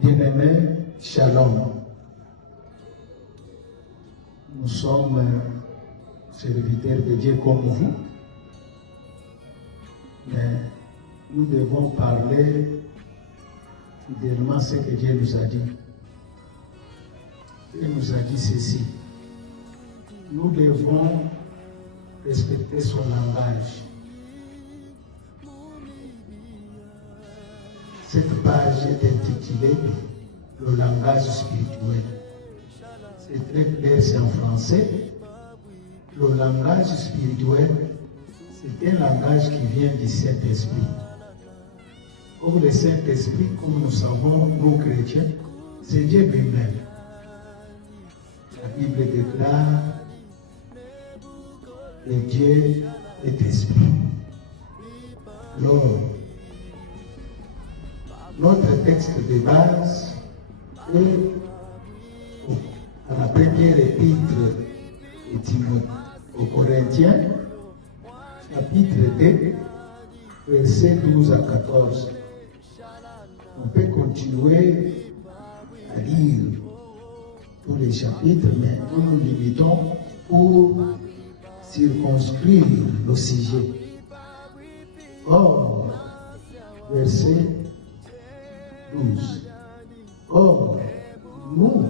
Bien-aimés, shalom. Nous sommes serviteurs de Dieu comme vous, mais nous devons parler fidèlement ce que Dieu nous a dit. Il nous a dit ceci. Nous devons respecter son langage. Cette page est intitulée « Le langage spirituel ». C'est très clair, c'est en français. Le langage spirituel, c'est un langage qui vient du Saint-Esprit. Comme le Saint-Esprit, comme nous savons, nous chrétiens, c'est Dieu lui-même. La Bible déclare que Dieu est esprit. Alors, notre texte de base est dans la première épître aux Corinthiens, chapitre 2, versets 12 à 14. On peut continuer à lire tous les chapitres, mais nous nous limitons pour circonscrire le sujet. Or, verset 12. Or, nous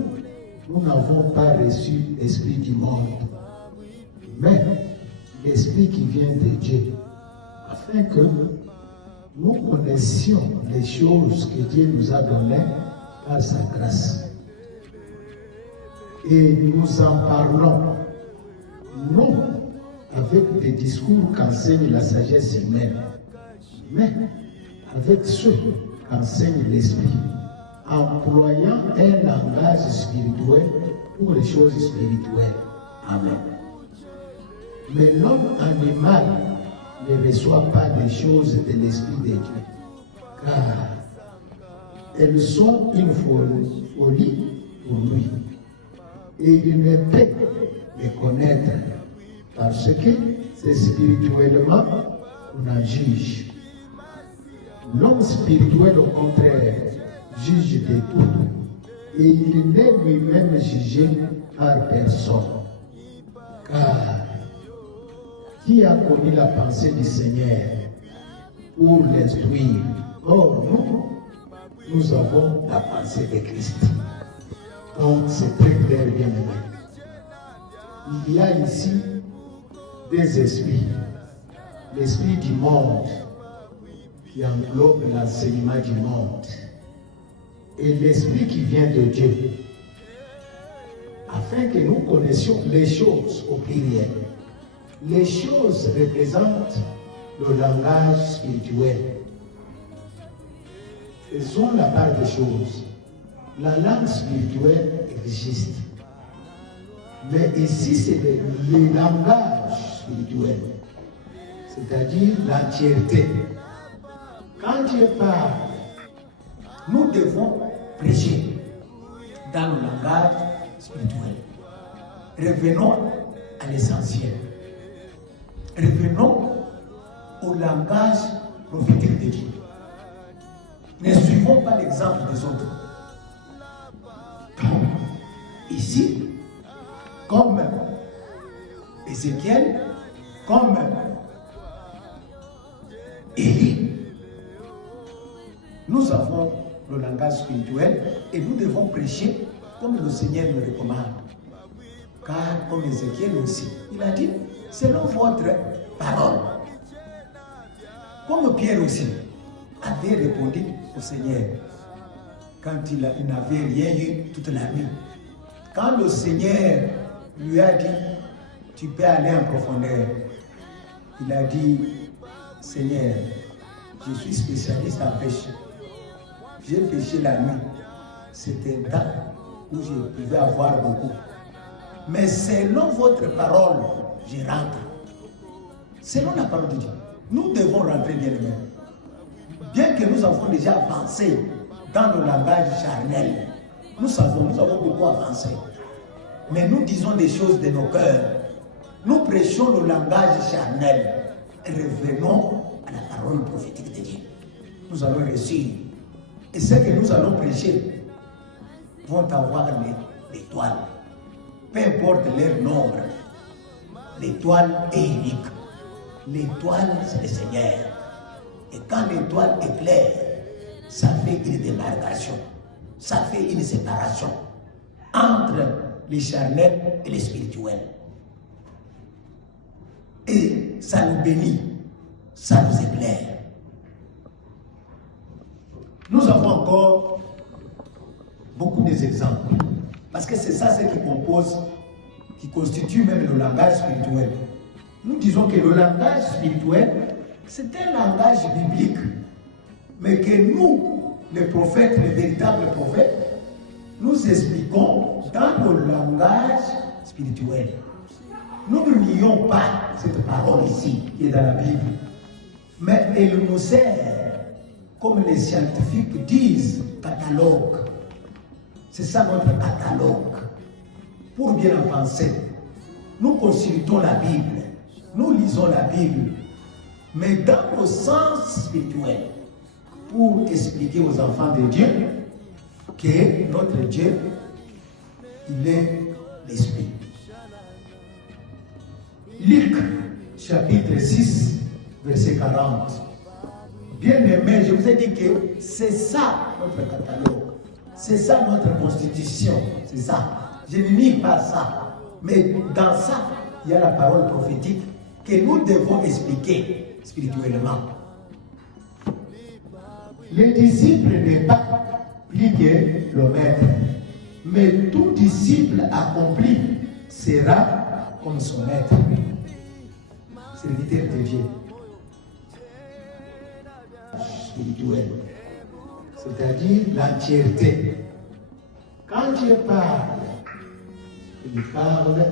n'avons pas reçu l'esprit du monde, mais l'esprit qui vient de Dieu, afin que nous connaissions les choses que Dieu nous a données par sa grâce. Et nous en parlons, non avec des discours qu'enseigne la sagesse humaine, mais avec ceux qu'enseigne l'esprit, employant un langage spirituel pour les choses spirituelles. Amen. Mais l'homme animal ne reçoit pas les choses de l'esprit de Dieu, car elles sont une folie pour lui. Et il ne peut les connaître parce que c'est spirituellement qu'on en juge. L'homme spirituel, au contraire, juge de tout, et il n'est lui-même jugé par personne. Car qui a connu la pensée du Seigneur pour l'instruire? Or, nous avons la pensée de Christ. Donc, c'est très clair, bien aimé. Il y a ici des esprits. L'esprit du monde qui englobe l'enseignement du monde et l'esprit qui vient de Dieu, afin que nous connaissions les choses au pluriel. Les choses représentent le langage spirituel. Faisons la part des choses. La langue spirituelle existe. Mais ici, c'est le langage spirituel, c'est-à-dire l'entièreté. Quand Dieu parle, nous devons prêcher dans le langage spirituel. Revenons à l'essentiel. Revenons au langage prophétique de Dieu. Ne suivons pas l'exemple des autres. Donc, ici, comme Ézéchiel, comme Élie, nous avons le langage spirituel et nous devons prêcher comme le Seigneur nous recommande. Car comme Ézéchiel aussi, il a dit, selon votre parole. Comme Pierre aussi avait répondu au Seigneur quand il n'avait rien eu toute la nuit. Quand le Seigneur lui a dit, tu peux aller en profondeur, il a dit, Seigneur, je suis spécialiste en pêche. J'ai pêché la nuit. C'était un temps où je pouvais avoir beaucoup. Mais selon votre parole, je rentre. Selon la parole de Dieu, nous devons rentrer, bien aimés. Bien que nous avons déjà avancé dans le langage charnel, nous avons beaucoup avancé. Mais nous disons des choses de nos cœurs. Nous prêchons le langage charnel. Revenons à la parole prophétique de Dieu. Nous allons réussir Et ceux que nous allons prêcher vont avoir l'étoile. Peu importe leur nombre, l'étoile est unique. L'étoile, c'est le Seigneur. Et quand l'étoile éclaire, ça fait une démarcation, ça fait une séparation entre les charnels et les spirituels. Et ça nous bénit, ça nous éclaire. Nous avons encore beaucoup d'exemples, parce que c'est ça ce qui compose, qui constitue même le langage spirituel. Nous disons que le langage spirituel, c'est un langage biblique, mais que nous, les prophètes, les véritables prophètes, nous expliquons dans le langage spirituel. Nous ne nions pas cette parole ici, qui est dans la Bible, mais elle nous sert, comme les scientifiques disent, catalogue. C'est ça notre catalogue. Pour bien en penser, nous consultons la Bible, nous lisons la Bible, mais dans le sens spirituel, pour expliquer aux enfants de Dieu que notre Dieu, il est l'Esprit. Luc, chapitre 6, verset 40. Bien-aimés, je vous ai dit que c'est ça notre catalogue, c'est ça notre constitution, c'est ça. Je ne nie pas ça, mais dans ça, il y a la parole prophétique que nous devons expliquer spirituellement. Le disciple n'est pas plus que le maître, mais tout disciple accompli sera comme son maître, serviteur de Dieu. Spirituel, c'est-à-dire l'entièreté. Quand Dieu parle, il parle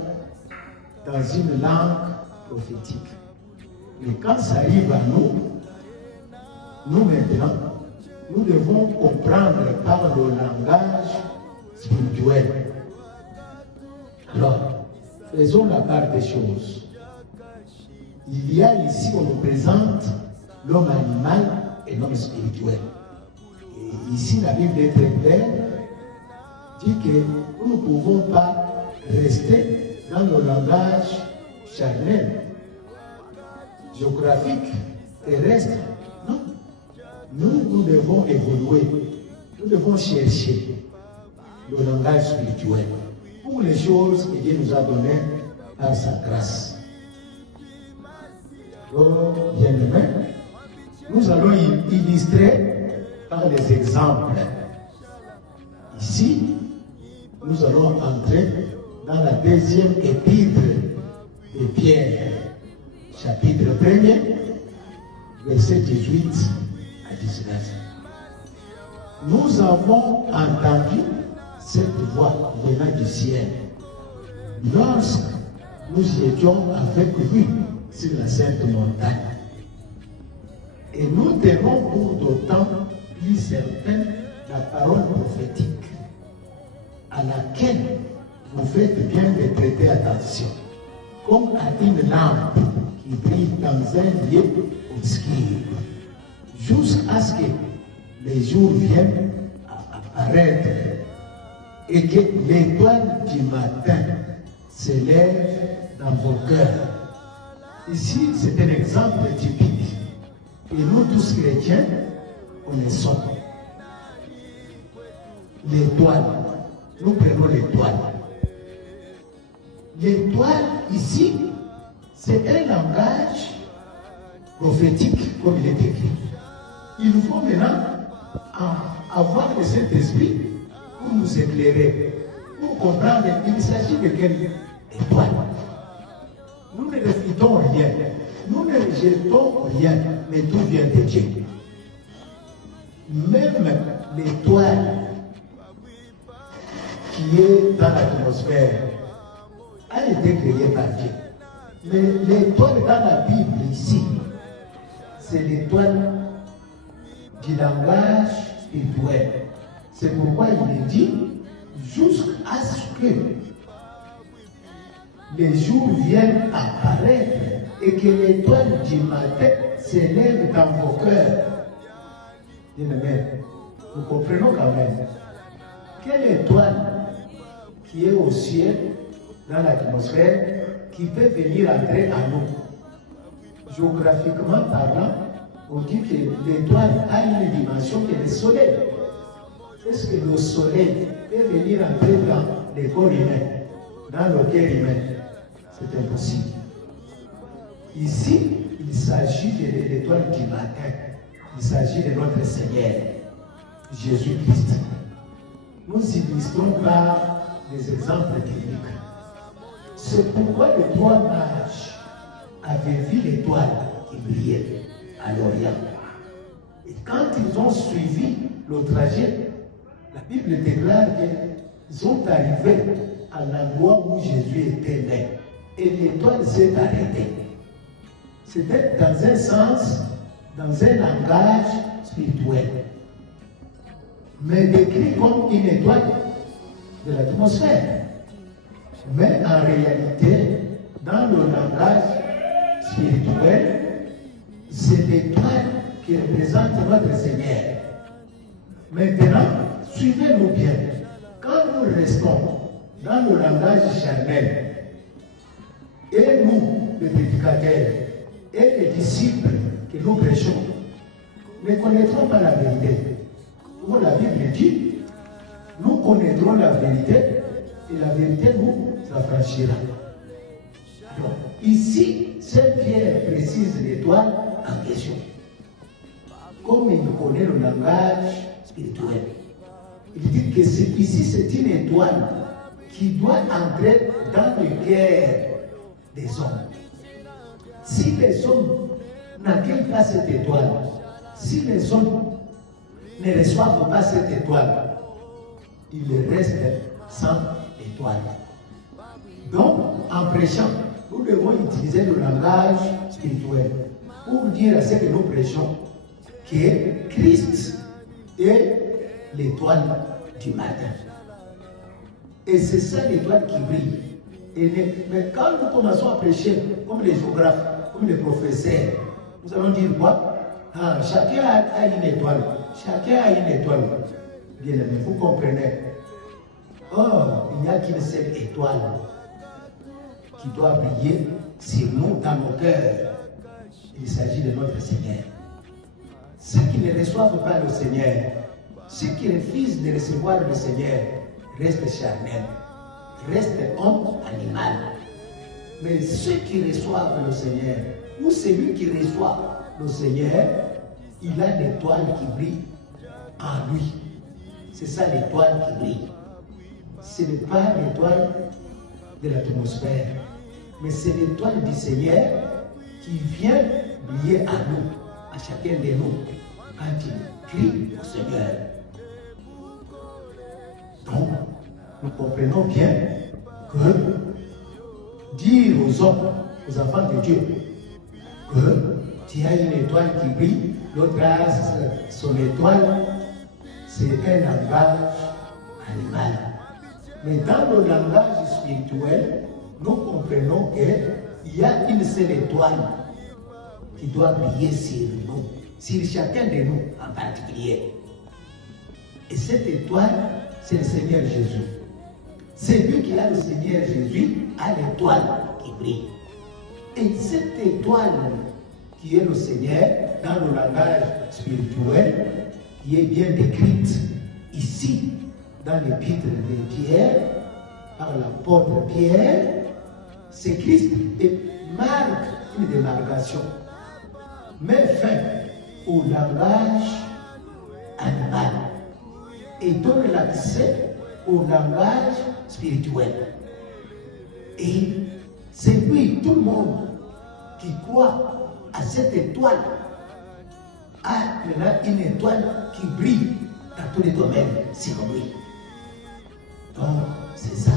dans une langue prophétique. Mais quand ça arrive à nous maintenant, nous devons comprendre par le langage spirituel. Alors, faisons la part des choses. Il y a ici, on nous présente l'homme animal et l'homme spirituel. Et ici, la Bible est très claire, dit que nous ne pouvons pas rester dans le langage charnel, géographique, terrestre. Non. Nous devons évoluer. Nous devons chercher le langage spirituel pour les choses que Dieu nous a données par sa grâce. Oh, bien-aimé, nous allons illustrer par les exemples. Ici, nous allons entrer dans la deuxième épître de Pierre, chapitre 1er, verset 18 à 19. Nous avons entendu cette voix venant du ciel lorsque nous étions avec lui sur la sainte montagne. Et nous tenons pour d'autant plus certaine la parole prophétique à laquelle vous faites bien de prêter attention, comme à une lampe qui brille dans un lieu obscur, jusqu'à ce que les jours viennent à apparaître et que l'étoile du matin s'élève dans vos cœurs. Ici, c'est un exemple typique. Et nous tous chrétiens connaissons l'étoile. Nous prenons l'étoile. L'étoile, ici, c'est un langage prophétique, comme il est écrit. Il nous faut maintenant avoir le Saint-Esprit pour nous éclairer, pour comprendre il s'agit de quelle étoile. Nous ne refusons rien, nous ne rejetons rien, mais tout vient de Dieu. Même l'étoile qui est dans l'atmosphère a été créée par Dieu. Mais l'étoile dans la Bible ici, c'est l'étoile du langage spirituel. C'est pourquoi il est dit jusqu'à ce que les jours viennent apparaître et que l'étoile du matin s'élève dans vos cœurs. Bien-aimés, nous comprenons quand même. Quelle étoile qui est au ciel, dans l'atmosphère, qui peut venir entrer à nous? Géographiquement parlant, on dit que l'étoile a une dimension qui est le soleil. Est-ce que le soleil peut venir entrer dans le corps humain, dans le cœur humain? C'est impossible. Ici, il s'agit de l'étoile du matin. Il s'agit de notre Seigneur, Jésus-Christ. Nous illustrons par des exemples bibliques. C'est pourquoi les trois mages avaient vu l'étoile qui brillait à l'Orient. Et quand ils ont suivi le trajet, la Bible déclare qu'ils sont arrivés à l'endroit où Jésus était né. Et l'étoile s'est arrêtée. C'était dans un sens, dans un langage spirituel, mais décrit comme une étoile de l'atmosphère. Mais en réalité, dans le langage spirituel, c'est l'étoile qui représente notre Seigneur. Maintenant, suivez-nous bien. Quand nous restons dans le langage charnel, et nous, les prédicateurs, et les disciples que nous prêchons, ne connaîtrons pas la vérité. Comme la Bible dit, nous connaîtrons la vérité et la vérité nous affranchira. Alors, ici, Saint Pierre précise l'étoile en question. Comme il connaît le langage spirituel, il dit que ici, c'est une étoile qui doit entrer dans le cœur des hommes. Si les hommes n'accueillent pas cette étoile, si les hommes ne reçoivent pas cette étoile, ils restent sans étoile. Donc, en prêchant, nous devons utiliser le langage spirituel pour dire à ceux que nous prêchons que Christ est l'étoile du matin. Et c'est ça l'étoile qui brille. Mais quand nous commençons à prêcher, comme les géographes, comme les professeurs, nous allons dire quoi? Chacun a une étoile. Chacun a une étoile. Bien aimé, vous comprenez. Or, il n'y a qu'une seule étoile qui doit briller sur nous, dans nos cœurs. Il s'agit de notre Seigneur. Ceux qui ne reçoivent pas le Seigneur, ceux qui refusent de recevoir le Seigneur, restent charnels, restent homme animal. Mais ceux qui reçoivent le Seigneur, ou celui qui reçoit le Seigneur, il a l'étoile qui brille en lui. C'est ça l'étoile qui brille. Ce n'est pas l'étoile de l'atmosphère, mais c'est l'étoile du Seigneur qui vient briller à nous, à chacun de nous, quand il crie au Seigneur. Donc, nous comprenons bien que dire aux hommes, aux enfants de Dieu, que tu as une étoile qui brille, l'autre a son étoile, c'est un langage animal. Mais dans le langage spirituel, nous comprenons qu'il y a une seule étoile qui doit briller sur nous, sur chacun de nous en particulier. Et cette étoile, c'est le Seigneur Jésus. C'est lui qui a le Seigneur Jésus, a l'étoile qui brille. Et cette étoile qui est le Seigneur, dans le langage spirituel, qui est bien décrite ici, dans l'épître de Pierre, par l'apôtre Pierre, c'est Christ et marque une démarcation. Met fin au langage animal et donne l'accès au langage spirituel. Et c'est lui, tout le monde qui croit à cette étoile a maintenant une étoile qui brille dans tous les domaines, c'est comme lui. Donc, c'est ça.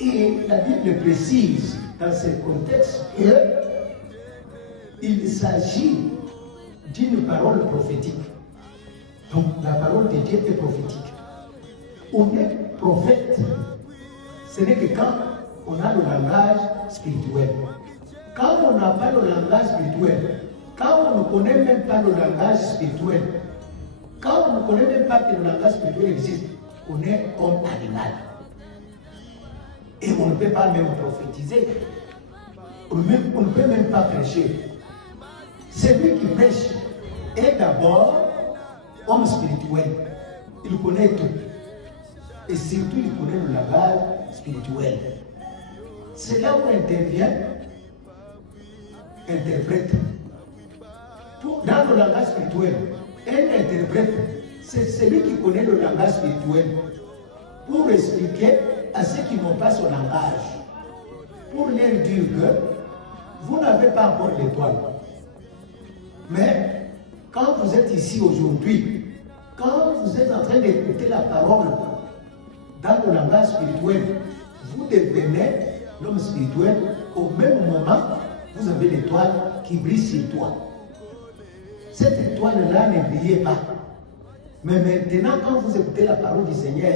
Et la Bible précise dans ce contexte qu'il s'agit d'une parole prophétique. Donc, la parole de Dieu est prophétique. On est prophète. Ce n'est que quand on a le langage spirituel. Quand on n'a pas le langage spirituel, quand on ne connaît même pas le langage spirituel, Quand on ne connaît même pas que le langage spirituel existe, on est homme animal. Et on ne peut pas même prophétiser. On ne peut même pas prêcher. Celui qui prêche est d'abord homme spirituel. Il connaît tout. Et surtout, il connaît le langage spirituel. C'est là où intervient interprète. Dans le langage spirituel, un interprète, c'est celui qui connaît le langage spirituel pour expliquer à ceux qui n'ont pas son langage, pour leur dire que vous n'avez pas encore l'étoile. Mais quand vous êtes ici aujourd'hui, quand vous êtes en train d'écouter la parole dans le langage spirituel, vous devenez l'homme spirituel. Au même moment, vous avez l'étoile qui brille sur toi. Cette étoile-là ne brillait pas. Mais maintenant, quand vous écoutez la parole du Seigneur,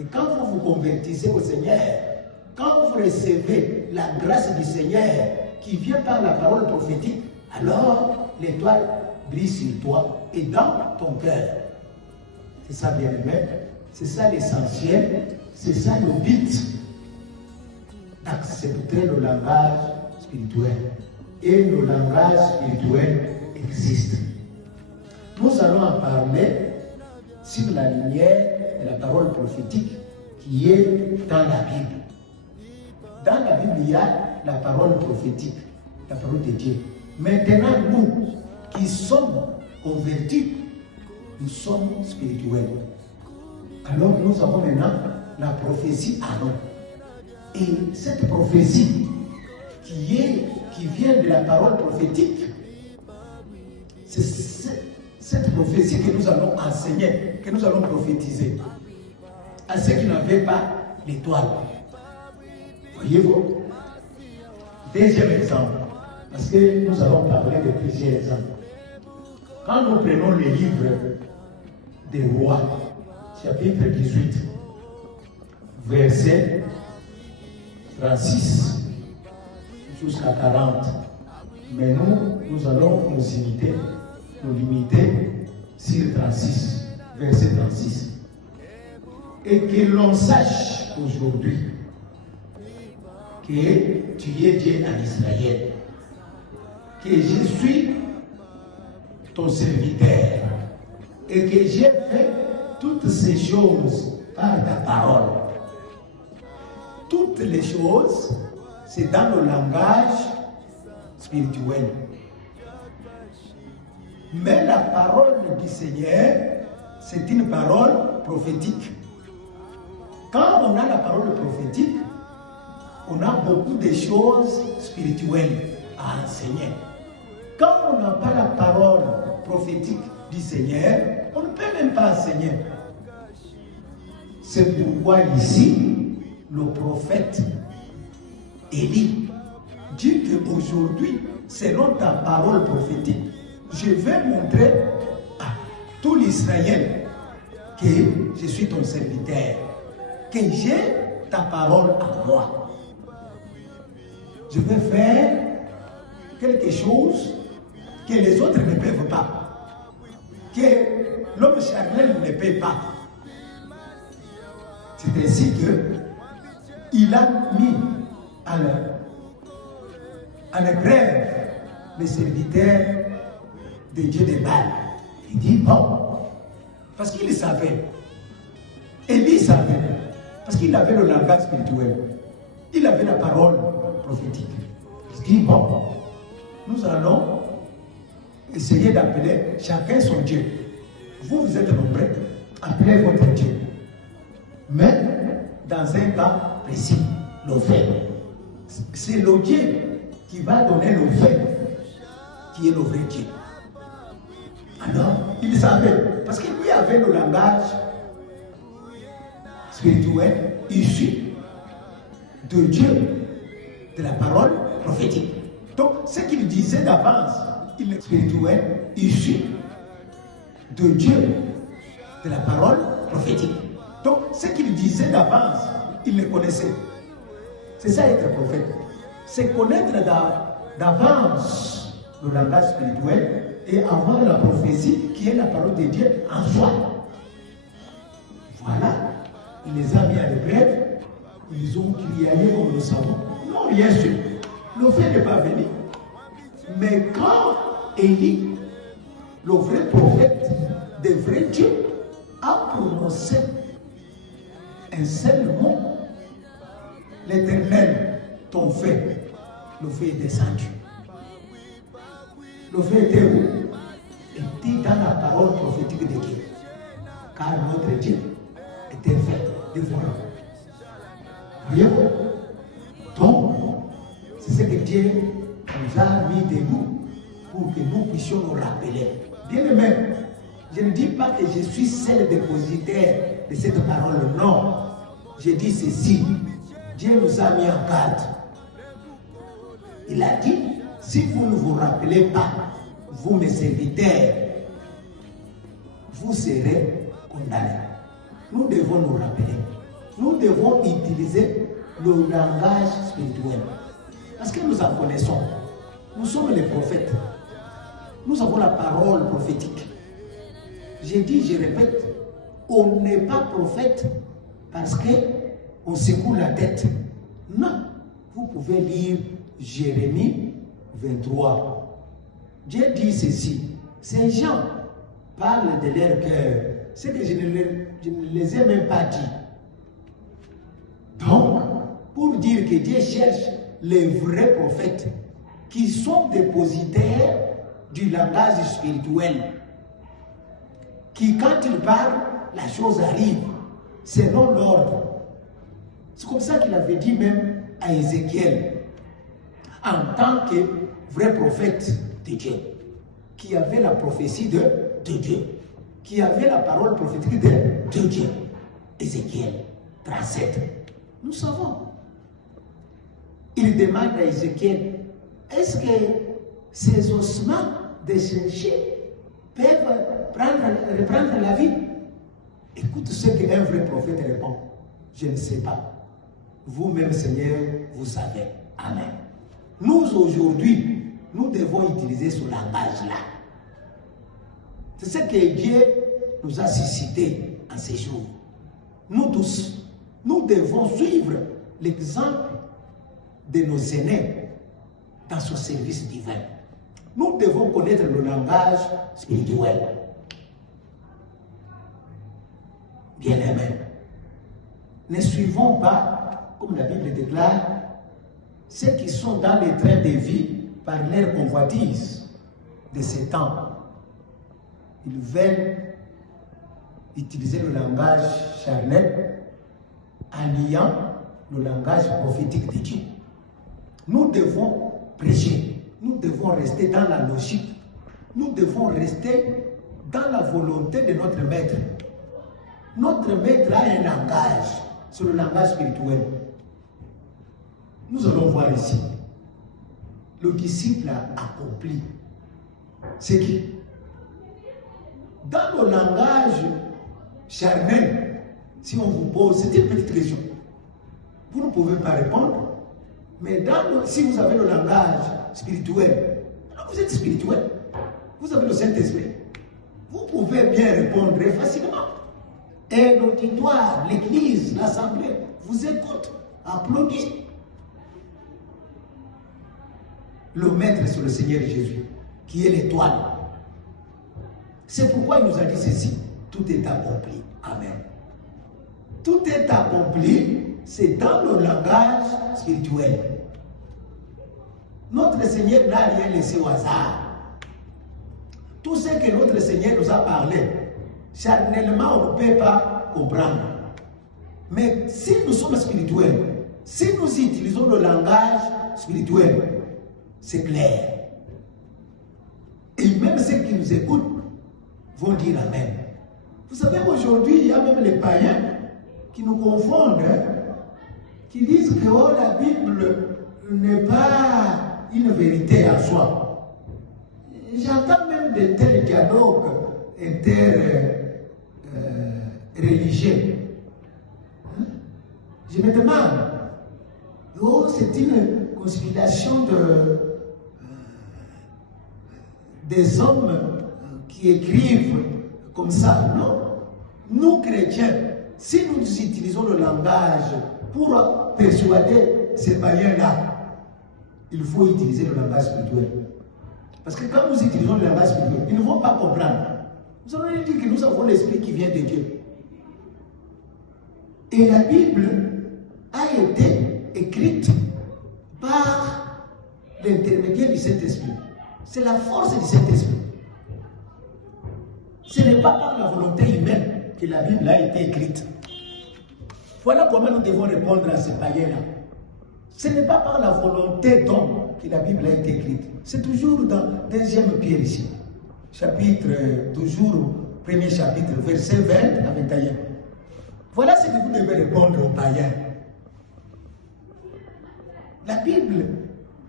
et quand vous vous convertissez au Seigneur, quand vous recevez la grâce du Seigneur qui vient par la parole prophétique, alors l'étoile brille sur toi et dans ton cœur. C'est ça, bien-aimé. C'est ça l'essentiel. C'est ça le but d'accepter le langage spirituel. Et le langage spirituel existe. Nous allons en parler sur la lumière de la parole prophétique qui est dans la Bible. Dans la Bible, il y a la parole prophétique, la parole de Dieu. Maintenant, nous qui sommes convertis, nous sommes spirituels. Alors nous avons maintenant la prophétie à nous. Et cette prophétie qui vient de la parole prophétique, c'est cette prophétie que nous allons enseigner, que nous allons prophétiser à ceux qui n'avaient pas l'étoile. Voyez-vous? Deuxième exemple, parce que nous allons parler de plusieurs exemples. Quand nous prenons le livre des rois, chapitre 18, verset 36 jusqu'à 40, mais nous allons nous limiter sur 36, verset 36. Et que l'on sache aujourd'hui que tu es Dieu en Israël, que je suis ton serviteur et que j'ai fait toutes ces choses par ta parole. Toutes les choses, c'est dans le langage spirituel. Mais la parole du Seigneur, c'est une parole prophétique. Quand on a la parole prophétique, on a beaucoup de choses spirituelles à enseigner. Quand on n'a pas la parole prophétique du Seigneur, on ne peut même pas enseigner. C'est pourquoi ici, le prophète Élie dit qu'aujourd'hui, selon ta parole prophétique, je vais montrer à tout l'Israël que je suis ton serviteur, que j'ai ta parole à moi. Je vais faire quelque chose que les autres ne peuvent pas, que l'homme charnel ne peut pas. C'est ainsi qu'il a mis en épreuve les serviteurs de Dieu de Baal. Il dit bon, parce qu'il savait, Élie savait, parce qu'il avait le langage spirituel, il avait la parole prophétique. Il dit bon, nous allons essayer d'appeler chacun son Dieu. Vous êtes nombreux, appelez votre Dieu. Mais dans un cas précis, le fait. C'est le Dieu qui va donner le fait, qui est le vrai Dieu. Alors, il savait, parce qu'il lui avait le langage spirituel issu de Dieu, de la parole prophétique. Donc, ce qu'il disait d'avance, il est spirituel issu de Dieu, de la parole prophétique. Donc, ce qu'il disait d'avance, il le connaissait. C'est ça être prophète. C'est connaître d'avance le langage spirituel et avoir la prophétie qui est la parole de Dieu en soi. Voilà, il les a mis à l'épreuve, ils ont crié comme nous le savons. Non, bien sûr, le fait n'est pas venu. Mais quand Élie, le vrai prophète, de vrai Dieu, a prononcé un seul mot, l'Éternel, ton feu, le feu est descendu. Le feu était où? Était dans la parole prophétique de Dieu. Car notre Dieu était fait de voilà. Voyez-vous? Donc, c'est ce que Dieu nous a mis debout pour que nous puissions nous rappeler. Bien aimé, je ne dis pas que je suis seul dépositaire de cette parole, non. Je dis ceci, Dieu nous a mis en garde. Il a dit, si vous ne vous rappelez pas, vous mes serviteurs, vous serez condamnés. Nous devons nous rappeler. Nous devons utiliser le langage spirituel. Parce que nous en connaissons. Nous sommes les prophètes. Nous avons la parole prophétique. J'ai dit, je répète, on n'est pas prophète parce qu'on secoue la tête. Non. Vous pouvez lire Jérémie 23. Dieu dit ceci. Ces gens parlent de leur cœur. C'est que je ne les ai même pas dit. Donc, pour dire que Dieu cherche les vrais prophètes qui sont dépositaires du langage spirituel, qui quand ils parlent, la chose arrive selon l'ordre. C'est comme ça qu'il avait dit même à Ézéchiel, en tant que vrai prophète de Dieu, qui avait la prophétie de Dieu, qui avait la parole prophétique de Dieu. Ézéchiel 37. Nous savons. Il demande à Ézéchiel, est-ce que ces ossements de chercher peuvent reprendre la vie? Écoute ce qu'un vrai prophète répond. Je ne sais pas. Vous-même, Seigneur, vous savez. Amen. Nous, aujourd'hui, nous devons utiliser ce langage-là. C'est ce que Dieu nous a suscité en ces jours. Nous tous, nous devons suivre l'exemple de nos aînés dans ce service divin. Nous devons connaître le langage spirituel. Bien-aimés, ne suivons pas, comme la Bible déclare, ceux qui sont dans les trains de vie par leur convoitise de ces temps. Ils veulent utiliser le langage charnel en niant le langage prophétique de Dieu. Nous devons prêcher, nous devons rester dans la logique, nous devons rester dans la volonté de notre maître. Notre maître a un langage, c'est le langage spirituel. Nous allons voir ici. Le disciple a accompli. C'est qui? Dans le langage charnel, si on vous pose, c'est une petite question. Vous ne pouvez pas répondre. Mais si vous avez le langage spirituel, alors vous êtes spirituel. Vous avez le Saint-Esprit. Vous pouvez bien répondre facilement. Et l'auditoire, l'église, l'assemblée, vous écoute, applaudit. Le maître, c'est le Seigneur Jésus, qui est l'étoile. C'est pourquoi il nous a dit ceci. Tout est accompli. Amen. Tout est accompli, c'est dans le langage spirituel. Notre Seigneur n'a rien laissé au hasard. Tout ce que notre Seigneur nous a parlé, charnellement, on ne peut pas comprendre. Mais si nous sommes spirituels, si nous utilisons le langage spirituel, c'est clair. Et même ceux qui nous écoutent vont dire Amen. Vous savez qu'aujourd'hui, il y a même les païens qui nous confondent, qui disent que oh, la Bible n'est pas une vérité en soi. J'entends même de tels dialogues interreligieux. Je me demande, oh, c'est une conspiration des hommes qui écrivent comme ça. Non. Nous, chrétiens, si nous utilisons le langage pour persuader ces païens-là, il faut utiliser le langage spirituel. Parce que quand nous utilisons le langage spirituel, ils ne vont pas comprendre. Nous allons leur dire que nous avons l'esprit qui vient de Dieu. Et la Bible a été écrite par l'intermédiaire du Saint-Esprit. C'est la force du Saint-Esprit. Ce n'est pas par la volonté humaine que la Bible a été écrite. Voilà comment nous devons répondre à ces païens-là. Ce n'est pas par la volonté d'homme que la Bible a été écrite. C'est toujours dans 2e Pierre ici. Chapitre, toujours, premier chapitre, verset 20 à 21. Voilà ce que vous devez répondre aux païens. La Bible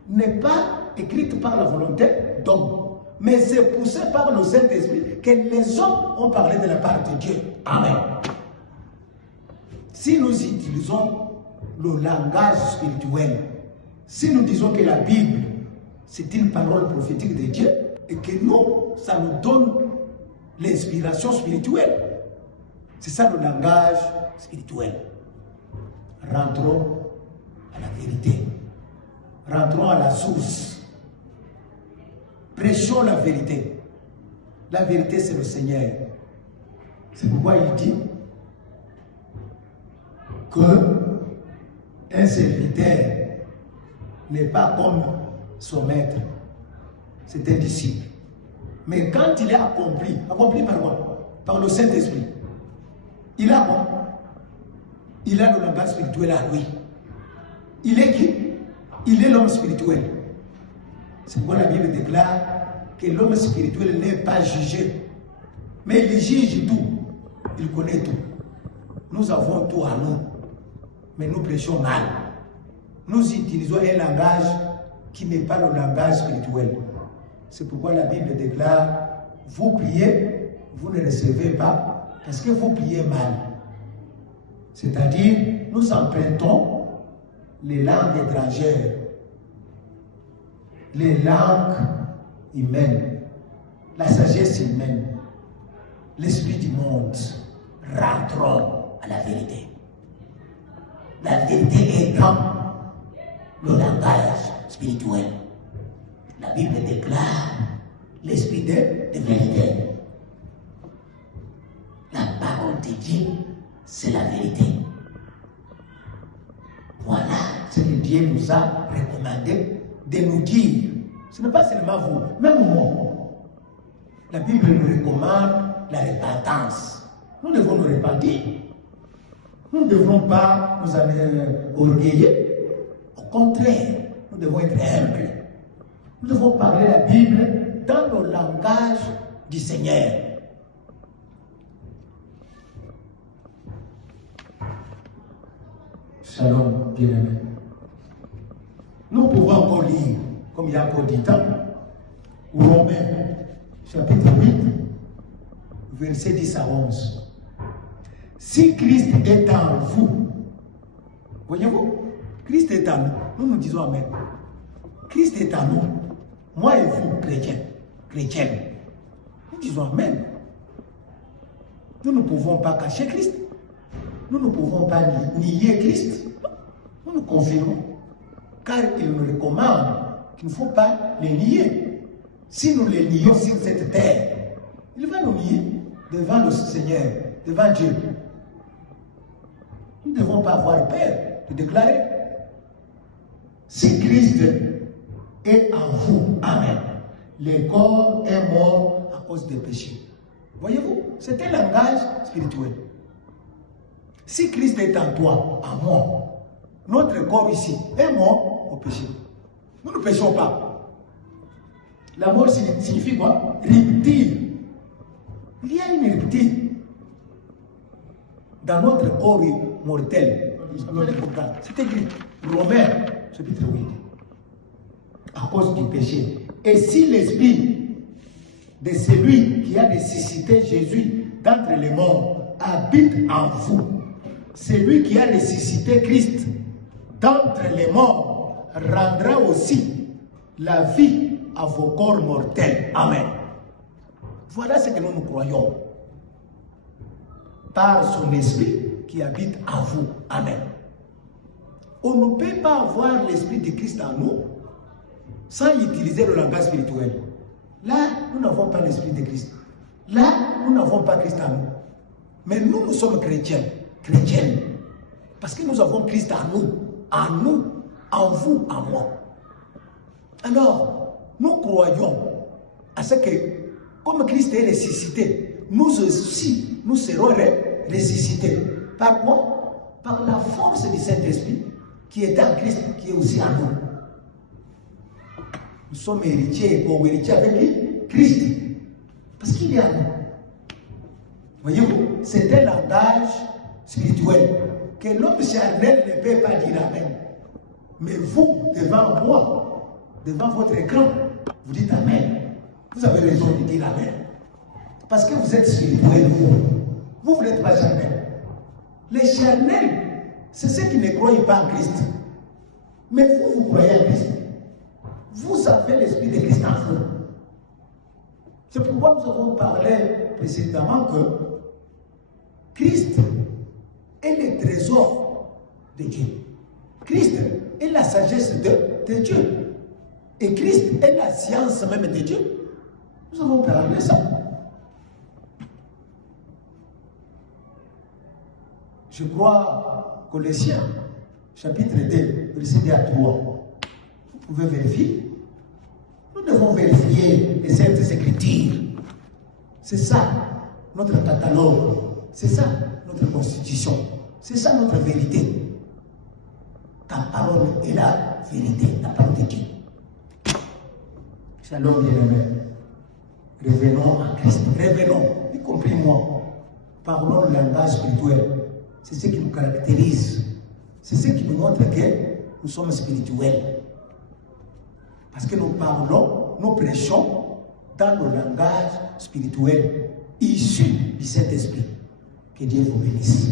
n'est pas écrite par la volonté d'homme, mais c'est poussé par le Saint-Esprit que les hommes ont parlé de la part de Dieu. Amen. Si nous utilisons le langage spirituel, si nous disons que la Bible, c'est une parole prophétique de Dieu, et que nous, ça nous donne l'inspiration spirituelle, c'est ça le langage spirituel. Rentrons à la vérité. Rentrons à la source. Prêchons la vérité. La vérité, c'est le Seigneur. C'est pourquoi il dit qu'un serviteur n'est pas comme son maître. C'est un disciple. Mais quand il est accompli par quoi? Par le Saint-Esprit. Il a quoi? Il a le langage spirituel à lui. Il est qui? Il est l'homme spirituel. C'est pourquoi la Bible déclare que l'homme spirituel n'est pas jugé. Mais il juge tout. Il connaît tout. Nous avons tout à nous. Mais nous prêchons mal. Nous utilisons un langage qui n'est pas le langage spirituel. C'est pourquoi la Bible déclare, vous priez, vous ne recevez pas, parce que vous priez mal. C'est-à-dire, nous empruntons les langues étrangères, les langues humaines, la sagesse humaine, l'esprit du monde. Rentrons à la vérité. La vérité est dans le langage spirituel. La Bible déclare l'esprit de vérité. La parole de Dieu, c'est la vérité. Voilà ce que Dieu nous a recommandé de nous dire. Ce n'est pas seulement vous, même moi. La Bible nous recommande la repentance. Nous devons nous repentir. Nous ne devons pas nous orgueiller. Au contraire, nous devons être humbles. Nous devons parler la Bible dans le langage du Seigneur. Shalom, bien-aimé. Nous pouvons encore lire, comme il y a encore du temps, Romains, chapitre 8, versets 10 à 11. Si Christ est en vous, voyez-vous, Christ est en nous. Nous nous disons Amen. Christ est en nous. Moi et vous, chrétiennes, nous disons Amen. Nous ne pouvons pas cacher Christ. Nous ne pouvons pas nier Christ. Nous nous confirmons. Car il nous recommande qu'il ne faut pas les nier. Si nous les nions sur cette terre, il va nous nier devant le Seigneur, devant Dieu. Nous ne devons pas avoir peur de déclarer. Si Christ est en vous, Amen, le corps est mort à cause des péchés. Voyez-vous, c'est un langage spirituel. Si Christ est en toi, en moi, notre corps ici est mort au péché. Nous ne péchons pas. La mort signifie quoi? Rupture. Il y a une rupture dans notre corps mortel. C'est écrit, Romains, chapitre 8. À cause du péché. Et si l'esprit de celui qui a ressuscité Jésus d'entre les morts habite en vous, celui qui a ressuscité Christ d'entre les morts rendra aussi la vie à vos corps mortels. Amen. Voilà ce que nous croyons. Par son esprit qui habite en vous. Amen. On ne peut pas avoir l'esprit de Christ en nous sans utiliser le langage spirituel. Là, nous n'avons pas l'esprit de Christ. Là, nous n'avons pas Christ en nous. Mais nous sommes chrétiens, chrétiennes. Parce que nous avons Christ en nous, en vous, en moi. Alors, nous croyons à ce que, comme Christ est ressuscité, nous aussi, nous serons ressuscités. Par quoi? Par la force du Saint-Esprit qui est en Christ, qui est aussi en nous. Nous sommes héritiers, co-héritiers avec lui, Christ. Parce qu'il est en nous. Voyez-vous, c'est un langage spirituel que l'homme charnel ne peut pas dire Amen. Mais vous, devant moi, devant votre écran, vous dites Amen. Vous avez raison de dire Amen. Parce que vous êtes spirituel, vous n'êtes pas charnel. Les charnels, c'est ceux qui ne croient pas en Christ. Mais vous croyez en Christ. Vous avez l'esprit de Christ en vous. C'est pourquoi nous avons parlé précédemment que Christ est le trésor de Dieu. Christ est la sagesse de Dieu. Et Christ est la science même de Dieu. Nous avons parlé de ça. Je crois, Colossiens, chapitre 2, verset 2 à 3. Vous pouvez vérifier. Nous devons vérifier les Saintes Écritures. C'est ça, notre catalogue. C'est ça, notre constitution. C'est ça, notre vérité. Ta parole est la vérité, la parole de Dieu. Shalom, bien-aimés. Revenons à Christ. Revenons, y compris moi. Parlons le langage spirituel. C'est ce qui nous caractérise. C'est ce qui nous montre que nous sommes spirituels. Parce que nous parlons, nous prêchons dans le langage spirituel issu du Saint-Esprit. Que Dieu vous bénisse.